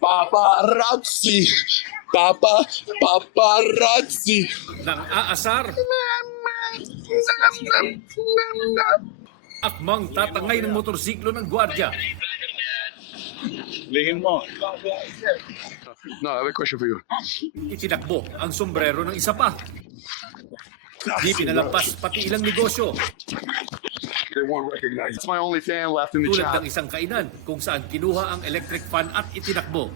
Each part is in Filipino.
Paparazzi! Paparazzi! Nang aasar, akmang tatangay ng motorsiklo ng gwardya. Lihim mo. No, I have a question for you. Itinakbo ang sombrero ng isa pa. Di pinalampas pati ilang negosyo. They won't recognize. It's my only fan left in the Tulad chat. ng isang kainan kung saan kinuha ang electric fan at itinakbo.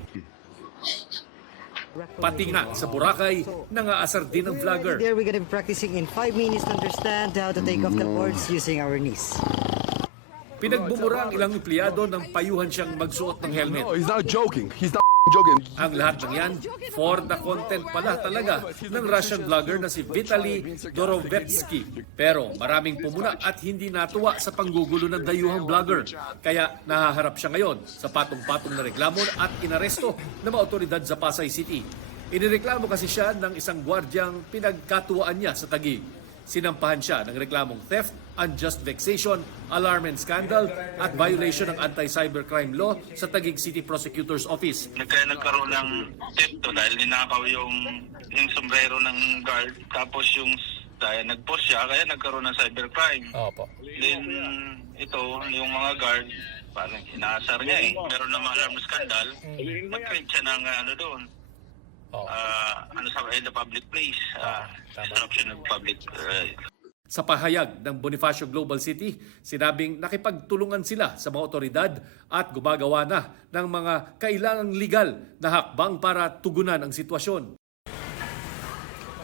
Pati nga sa Boracay, nangaasar din ng vlogger. There we're gonna be practicing in 5 minutes to understand how to take off the boards using our knees. Pinagbumura ang ilang empleyado nang payuhan siyang magsuot ng helmet. No, he's not joking. He's not joking. Ang lahat ng yan, for the content pala talaga ng Russian vlogger na si Vitaly Dorovetsky. Pero maraming pumuna at hindi natuwa sa panggugulo ng dayuhang vlogger. Kaya nahaharap siya ngayon sa patong-patong na reklamo at inaresto ng mga otoridad sa Pasay City. Inireklamo kasi siya ng isang gwardyang pinagkatuwaan niya sa Taguig. Sinampahan siya ng reklamong theft, unjust vexation, alarm and scandal at violation ng anti-cybercrime law sa Taguig City Prosecutor's Office. Nagkaroon ng theft dahil ninakaw yung sombrero ng guard, tapos yung dahil nag-post siya kaya nagkaroon ng cybercrime. Opo. Then ito, yung mga guard, parang inaasar niya eh. Meron na mga alarm na scandal, nag-create siya ng ano doon. Sa the public place, disruption of public. Sa pahayag ng Bonifacio Global City, sinabing nakipagtulungan sila sa mga otoridad at gumagawa na ng mga kailangang legal na hakbang para tugunan ang sitwasyon.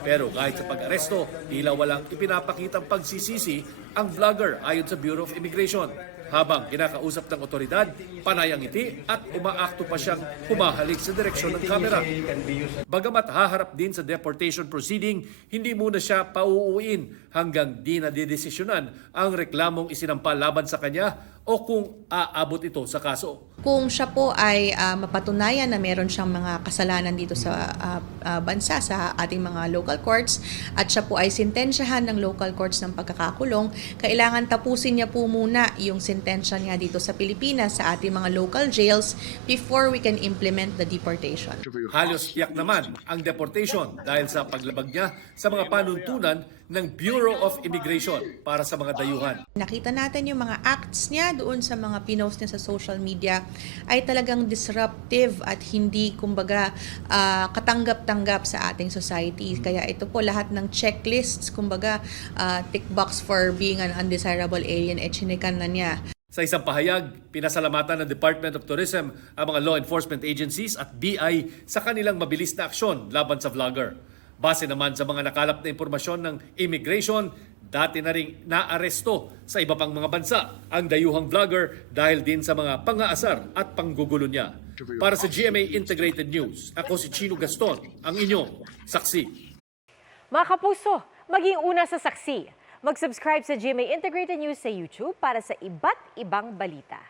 Pero kahit sa pag-aresto, tila walang ipinapakitang pagsisisi ang vlogger ayon sa Bureau of Immigration. Habang kinakausap ng otoridad, panay ang ngiti at umaakto pa siyang humahalik sa direksyon ng kamera. Bagamat haharap din sa deportation proceeding, hindi muna siya pauuwiin hanggang di na didesisyonan ang reklamong isinampa laban sa kanya o kung aabot ito sa kaso. Kung siya po ay mapatunayan na meron siyang mga kasalanan dito sa bansa, sa ating mga local courts, at siya po ay sintensyahan ng local courts ng pagkakakulong, kailangan tapusin niya po muna yung sentensya niya dito sa Pilipinas sa ating mga local jails before we can implement the deportation. Halos tiyak naman ang deportation dahil sa paglabag niya sa mga panuntunan ng Bureau of Immigration para sa mga dayuhan. Nakita natin yung mga acts niya doon sa mga pinost niya sa social media ay talagang disruptive at hindi kumbaga katanggap-tanggap sa ating society. Kaya ito po lahat ng checklists, kumbaga tick box for being an undesirable alien, chinikan na niya. Sa isang pahayag, pinasalamatan ng Department of Tourism ang mga law enforcement agencies at BI sa kanilang mabilis na aksyon laban sa vlogger. Base naman sa mga nakalap na impormasyon ng immigration, dati na ring naaresto sa iba pang mga bansa ang dayuhang vlogger dahil din sa mga pang-aasar at panggugulo niya. Para sa GMA Integrated News, ako si Chino Gaston, ang inyong saksi. Mga kapuso, maging una sa saksi. Mag-subscribe sa GMA Integrated News sa YouTube para sa iba't ibang balita.